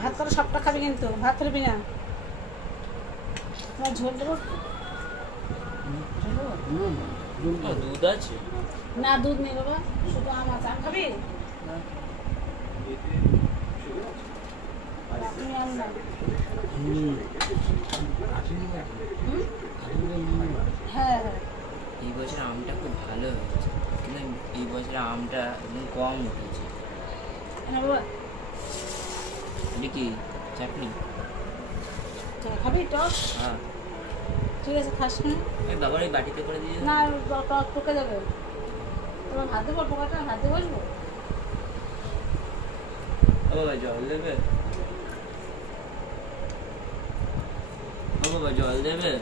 ভাত করে সবটা খাবি কিন্তু ভাত ফেলবি না তোমার ঝোল দেবো দুধ আছে না দুধ নেই বাবা শুধু আম আছে আম খাবি আপনি আম না হ্যাঁ হ্যাঁ এই বছর আমটা খুব ভালো হয়েছে কিন্তু এই বছর আমটা কম উঠেছে হ্যাঁ বাবা এটা কি চাটনি খাবি টক হ্যাঁ ঠিক আছে খাস না ওই বাবার এই বাটিতে করে দিয়ে না টক টকে যাবে তোমার ভাত দেবো পোকাটা ভাত দিয়ে বসবো বাবা জল দেবে বাবা জল দেবে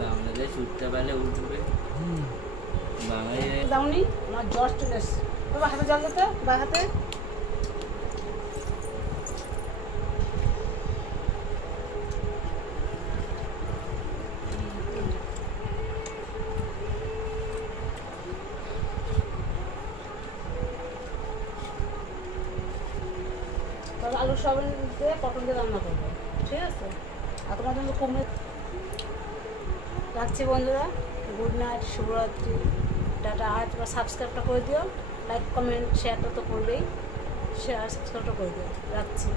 বাংলাদেশ উঠতে পারলে উঠবে বাঙালি দাউনি আমার জ্বর চলে এসছে বাবা হাতে জল দিতে বা হাতে তবে আলু সয়াবিন দিয়ে পটল দিয়ে রান্না করবো ঠিক আছে আর তোমার জন্য কমে রাখছি বন্ধুরা গুড নাইট শুভরাত্রি টাটা আর তোমরা সাবস্ক্রাইবটা করে দিও লাইক কমেন্ট শেয়ারটা তো করবেই শেয়ার সাবস্ক্রাইবটা করে দিও রাখছি